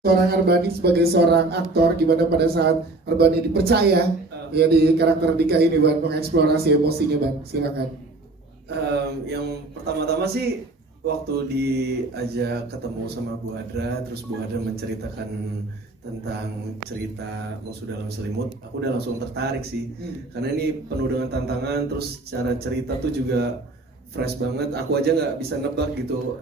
seorang Arbani sebagai seorang aktor, gimana pada saat Arbani dipercaya ya di karakter Dika ini, Ban, mengeksplorasi emosinya, Ban, silakan. Yang pertama-tama sih waktu diajak ketemu sama Bu Adra, terus Bu Adra menceritakan tentang cerita Musuh Dalam Selimut, aku udah langsung tertarik sih. Karena ini penuh dengan tantangan, terus cara cerita tuh juga fresh banget. Aku aja nggak bisa nebak gitu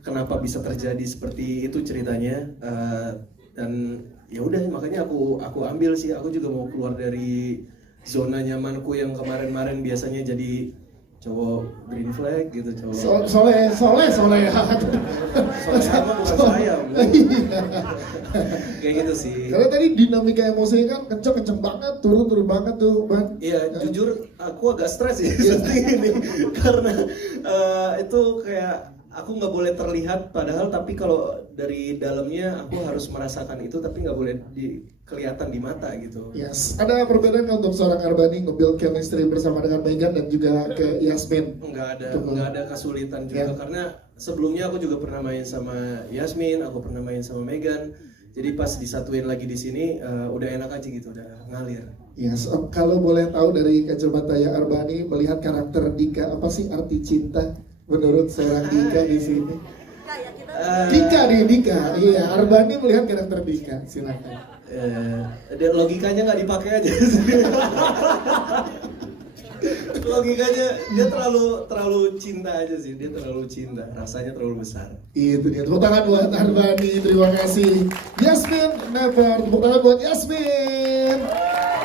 kenapa bisa terjadi seperti itu ceritanya. Dan ya udah, makanya aku ambil sih. Aku juga mau keluar dari zona nyamanku yang kemarin-kemarin biasanya jadi cowok green flag gitu, cowok Soleh. soalnya apa bukan saya kayak gitu sih. Karena tadi dinamika emosinya kan kenceng banget, turun banget tuh, Ban. Iya, jujur aku agak stres sih seperti ini karena itu kayak aku nggak boleh terlihat padahal, tapi kalau dari dalamnya aku harus merasakan itu, tapi nggak boleh kelihatan di mata gitu. Yes. Ada perbedaan nggak untuk seorang Arbani nge-build chemistry bersama dengan Megan dan juga ke Yasmin? Nggak ada kesulitan juga, karena sebelumnya aku juga pernah main sama Yasmin, aku pernah main sama Megan. Jadi pas disatuin lagi di sini udah enak aja gitu, udah ngalir. Yes. Kalau boleh tahu dari kacamata ya Arbani melihat karakter Dika, apa sih arti cinta menurut seorang Dika di sini? Dika. Iya, Arbani melihat karakter Dika, silakan. Logikanya nggak dipakai aja sih. Logikanya dia terlalu cinta aja sih, dia terlalu cinta, rasanya terlalu besar. Itu dia, tepuk tangan buat Arbani, terima kasih. Yasmin, never, tepuk tangan buat Yasmin.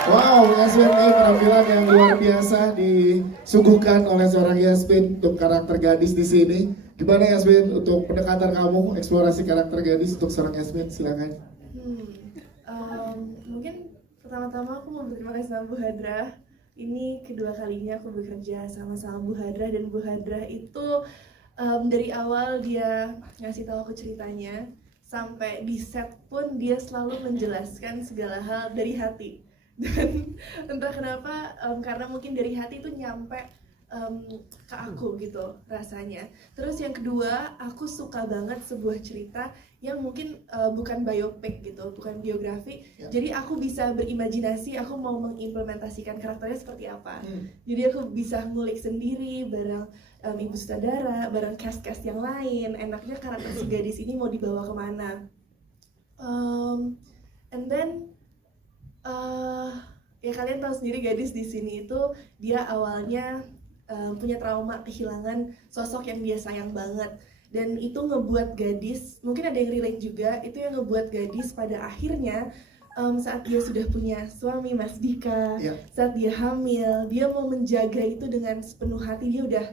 Wow, Yasmin ini penampilan yang luar biasa disuguhkan oleh seorang Yasmin untuk karakter gadis di sini. Gimana Yasmin untuk pendekatan kamu, eksplorasi karakter gadis untuk seorang Yasmin, silakan. Mungkin pertama-tama aku mau berterima kasih sama Bu Hadra. Ini kedua kalinya aku bekerja sama Bu Hadra, dan Bu Hadra itu dari awal dia ngasih tahu aku ceritanya sampai di set pun dia selalu menjelaskan segala hal dari hati. Dan entah kenapa karena mungkin dari hati itu nyampe ke aku gitu rasanya. Terus yang kedua, aku suka banget sebuah cerita yang mungkin bukan biopic gitu, bukan biografi. Jadi aku bisa berimajinasi, aku mau mengimplementasikan karakternya seperti apa. Jadi aku bisa ngulik sendiri bareng ibu sutradara, bareng cast-cast yang lain. Enaknya karakter si gadis ini mau dibawa kemana. And then ya kalian tahu sendiri gadis di sini itu dia awalnya punya trauma kehilangan sosok yang dia sayang banget, dan itu ngebuat gadis, mungkin ada yang relate juga, itu yang ngebuat gadis pada akhirnya saat dia sudah punya suami Mas Dika, saat dia hamil, dia mau menjaga itu dengan sepenuh hati, dia udah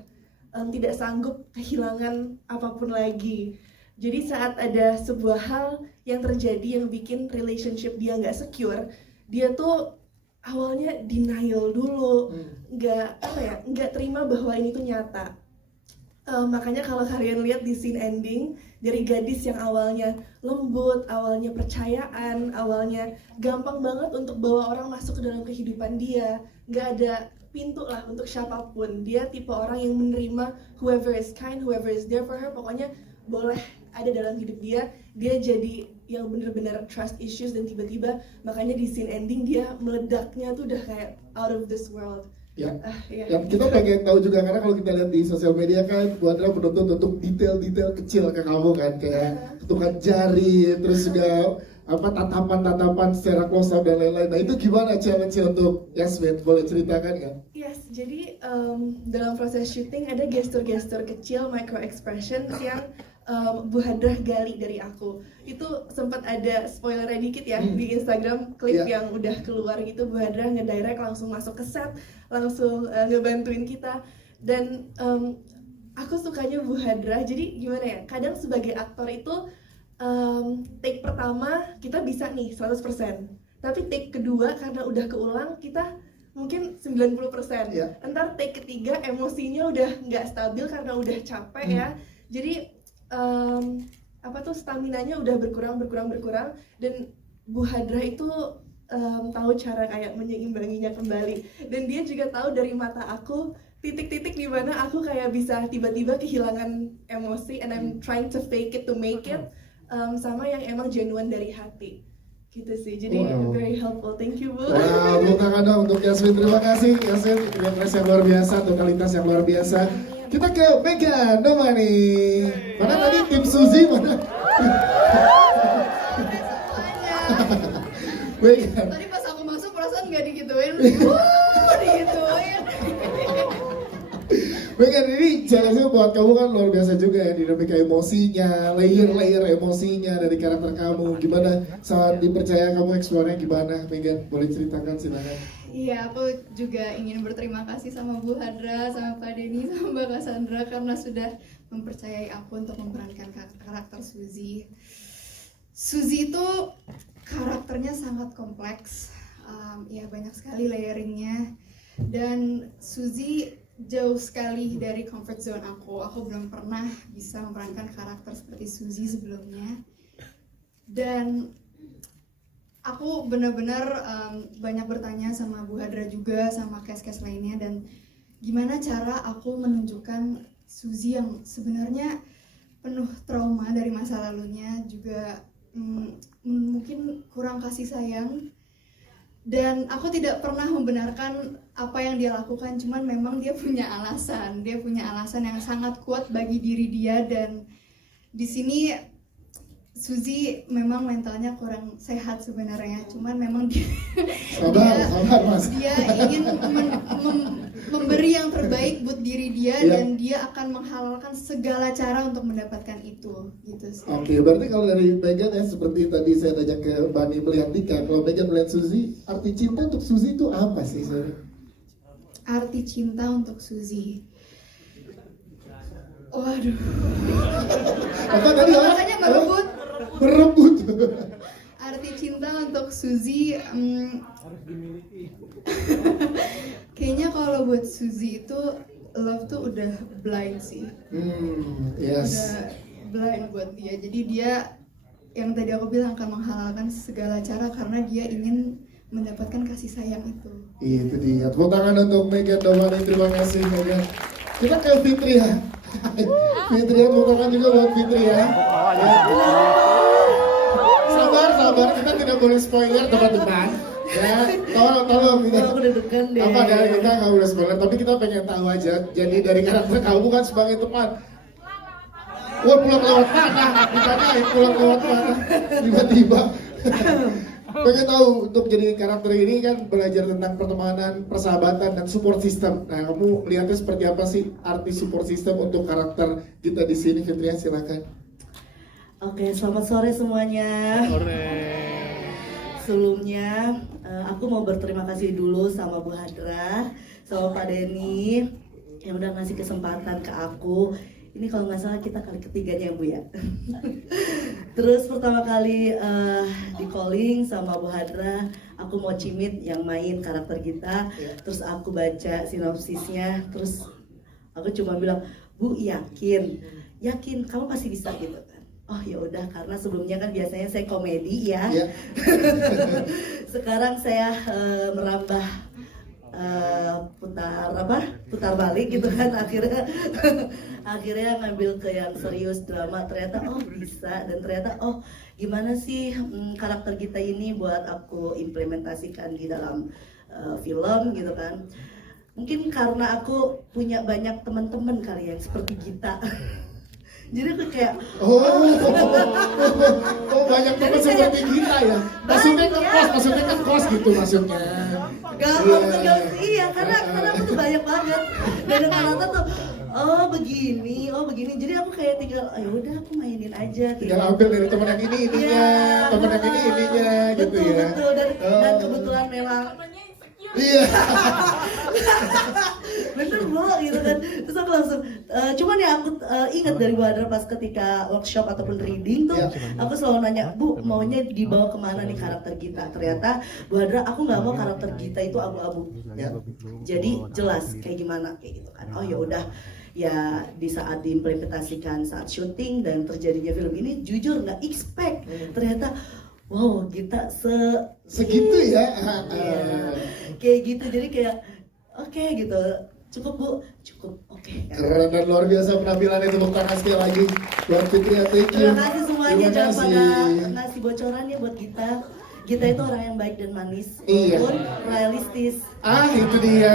tidak sanggup kehilangan apapun lagi. Jadi saat ada sebuah hal yang terjadi yang bikin relationship dia nggak secure, dia tuh awalnya denial dulu, nggak terima bahwa ini tuh nyata. Makanya kalau kalian lihat di scene ending, dari gadis yang awalnya lembut, awalnya percayaan, awalnya gampang banget untuk bawa orang masuk ke dalam kehidupan dia, nggak ada pintu lah untuk siapapun. Dia tipe orang yang menerima whoever is kind, whoever is there for her, pokoknya boleh ada dalam hidup dia jadi yang benar-benar trust issues, dan tiba-tiba makanya di scene ending dia meledaknya tuh udah kayak out of this world. Yang kita pengen tahu juga, karena kalau kita lihat di sosial media kan Bu Andra menuntut untuk detail-detail kecil ke kamu kan, kayak ketukan jari, terus juga tatapan-tatapan secara close up dan lain-lain. Nah itu gimana challenge-nya untuk Yasmin? Boleh ceritakan nggak? Yes, jadi dalam proses syuting ada gestur-gestur kecil, micro expressions yang Bu Hadrah gali dari aku. Itu sempat ada spoilernya dikit ya di Instagram, klip yang udah keluar gitu. Bu Hadrah ngedirect langsung masuk ke set, langsung ngebantuin kita. Dan aku sukanya Bu Hadrah, jadi gimana ya, kadang sebagai aktor itu take pertama kita bisa nih 100%, tapi take kedua karena udah keulang kita mungkin 90%. Entar take ketiga emosinya udah nggak stabil karena udah capek ya. Jadi staminanya udah berkurang, dan Bu Hadrah itu tahu cara kayak menyeimbanginya kembali, dan dia juga tahu dari mata aku titik-titik di mana aku kayak bisa tiba-tiba kehilangan emosi, and I'm trying to fake it to make it. sama yang emang genuine dari hati gitu sih. Jadi Wow. very helpful. Thank you, Bu. Wow, tepuk tangan dong untuk Yasmin. Terima kasih Yasmin, impresi yang luar biasa, totalitas yang luar biasa. Kita ke Megan dong nih. Mana tadi tim Suzy mana? Megan. Tadi pas aku masuk perasaan nggak digituin, digituin. Megan, ini jelasnya buat kamu kan luar biasa juga ya, dinamika emosinya, layer-layer emosinya dari karakter kamu. Gimana saat dipercaya kamu eksplornya gimana, Megan? Boleh ceritakan silakan. Iya, aku juga ingin berterima kasih sama Bu Hadra, sama Pak Denny, sama Mbak Cassandra karena sudah mempercayai aku untuk memerankan karakter Suzy. Suzy itu karakternya sangat kompleks, ya banyak sekali layeringnya, dan Suzy jauh sekali dari comfort zone aku. Aku belum pernah bisa memerankan karakter seperti Suzy sebelumnya, dan aku benar-benar banyak bertanya sama Bu Hadra juga, sama cast-cast lainnya, dan gimana cara aku menunjukkan Suzy yang sebenarnya penuh trauma dari masa lalunya, juga mungkin kurang kasih sayang, dan aku tidak pernah membenarkan apa yang dia lakukan, cuman memang dia punya alasan yang sangat kuat bagi diri dia, dan di sini Suzy memang mentalnya kurang sehat sebenarnya, cuman memang Sabar Mas. dia ingin memberi yang terbaik buat diri dia, Iya. dan dia akan menghalalkan segala cara untuk mendapatkan itu, gitu sih. Oke, berarti kalau dari Megan ya seperti tadi saya tanya ke Bani melihat Dika, kalau Megan melihat Suzy, arti cinta untuk Suzy itu apa sih sebenarnya? Arti cinta untuk Suzy. Waduh. Apa tadi? Makanya merebut. Merebut. Arti cinta untuk Suzy, kayaknya kalau buat Suzy itu love tuh udah blind sih. Yes. Udah blind buat dia. Jadi dia yang tadi aku bilang akan menghalalkan segala cara karena dia ingin mendapatkan kasih sayang itu. Itu dia. Tepuk tangan untuk Megan Domani. Terima kasih Megan. Kita ke Fitri ya. Fitri ya, tepuk tangan juga buat Fitri ya. Sabar, kita tidak boleh spoiler teman-teman. Ya, tolong kita. Aku deg-degan deh. Apa dari kita nggak boleh spoiler, tapi kita pengen tahu aja. Jadi dari karakter kamu bukan sebagai teman. Wah, pulang lewat mana? Ditanyain pulang lewat mana? Tiba-tiba. Pengen tahu untuk jadi karakter ini kan belajar tentang pertemanan, persahabatan, dan support system. Nah, kamu melihatnya seperti apa sih arti support system untuk karakter kita di sini, Fitria? Silakan. Oke, selamat sore semuanya. Sebelumnya, aku mau berterima kasih dulu sama Bu Hadra, sama Pak Denny yang udah ngasih kesempatan ke aku. Ini kalau nggak salah kita kali ketiganya Bu ya. Terus pertama kali di calling sama Bu Hadra, aku mau Cimit yang main karakter kita. Terus aku baca sinopsisnya, terus aku cuma bilang, Bu yakin kamu pasti bisa gitu kan. Oh ya udah, karena sebelumnya kan biasanya saya komedi ya. Ya. Sekarang saya merambah putar balik gitu kan, akhirnya ngambil ke yang serius drama. Ternyata bisa, dan ternyata gimana sih karakter kita ini buat aku implementasikan di dalam film gitu kan. Mungkin karena aku punya banyak teman-teman kali yang seperti Gita. Jadi aku kayak Banyak teman seperti kita ya. Maksudnya ke kos gitu maksudnya. Iya, karena aku tuh banyak banget. Dan rata-rata tuh begini. Jadi aku kayak tinggal ya udah aku mainin aja. Tinggal ambil dari teman yang ini ininya, teman yang ini ininya gitu ya. Betul, dan kebetulan memang Iya. bener banget gitu kan. Terus aku langsung cuman ya aku ingat dari Bu Hadra pas ketika workshop ataupun reading tuh, aku selalu nanya, Bu maunya dibawa kemana nih karakter kita. Ternyata Bu Hadra, aku nggak mau karakter kita itu abu-abu ya. Jadi jelas kayak gimana kayak gitu kan. Oh ya udah, ya di saat diimplementasikan saat syuting dan terjadinya film ini, jujur nggak expect ternyata wow kita Segitu ya. kayak gitu. Jadi kayak oke gitu. Cukup Bu? Cukup, oke. Keren dan luar biasa penampilannya, tepuk tangan sekali lagi buat Fitri, thank you. Terima kasih semuanya, Terima jangan pada kasih. ngasih bocoran ya buat kita. Kita itu orang yang baik dan manis, Iya. walaupun realistis. Ah, itu dia.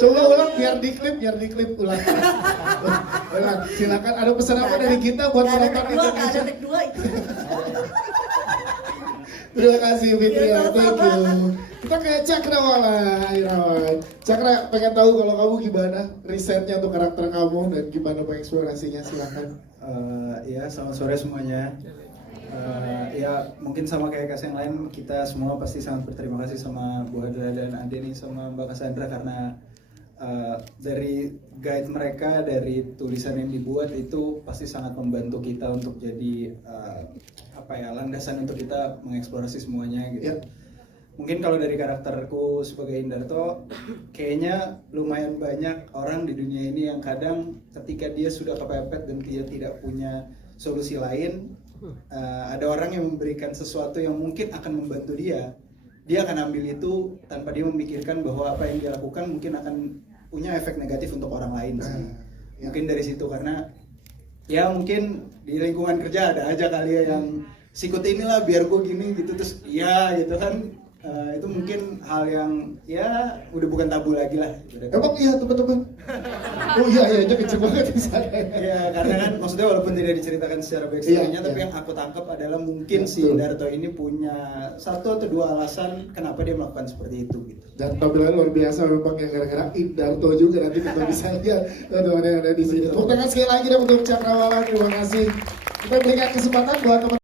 Coba ulang biar diklip ulang. Ulang, silakan. Ada pesan apa dari kita buat Nggak ada penonton tek dua, nggak Indonesia? ada tek dua itu. Terima kasih Fitri, Iya, thank you. Kita kayak Cakrawala, Irawan. Cakra, pengen tahu kalau kamu gimana risetnya untuk karakter kamu dan gimana pengeksplorasinya, silakan. Ya, selamat sore semuanya. Ya, mungkin sama kayak kas yang lain, kita semua pasti sangat berterima kasih sama Bu Hadra dan Adeni sama Mbak Cassandra karena dari guide mereka, dari tulisan yang dibuat itu pasti sangat membantu kita untuk jadi landasan untuk kita mengeksplorasi semuanya gitu. Ya. Mungkin kalau dari karakterku sebagai Indarto, kayaknya lumayan banyak orang di dunia ini yang kadang ketika dia sudah kepepet dan dia tidak punya solusi lain, ada orang yang memberikan sesuatu yang mungkin akan membantu dia akan ambil itu tanpa dia memikirkan bahwa apa yang dia lakukan mungkin akan punya efek negatif untuk orang lain sih. Mungkin dari situ, karena ya mungkin di lingkungan kerja ada aja kali ya yang sikut inilah biar gue gini gitu, terus ya gitu kan. Itu mungkin hal yang ya udah bukan tabu lagi lah. Emang iya teman-teman? Oh iya, itu kecil banget di sana. Ya karena kan maksudnya walaupun tidak diceritakan secara backstory-nya, tapi yang aku tangkap adalah mungkin si Darto ini punya satu atau dua alasan kenapa dia melakukan seperti itu gitu. Dan tampilan luar biasa memang yang gara-gara Indarto juga nanti kita bisa lihat teman-teman yang ada di sini. Tepuk tangan sekali lagi dong untuk Cakrawala, terima kasih. Kita berikan kesempatan buat teman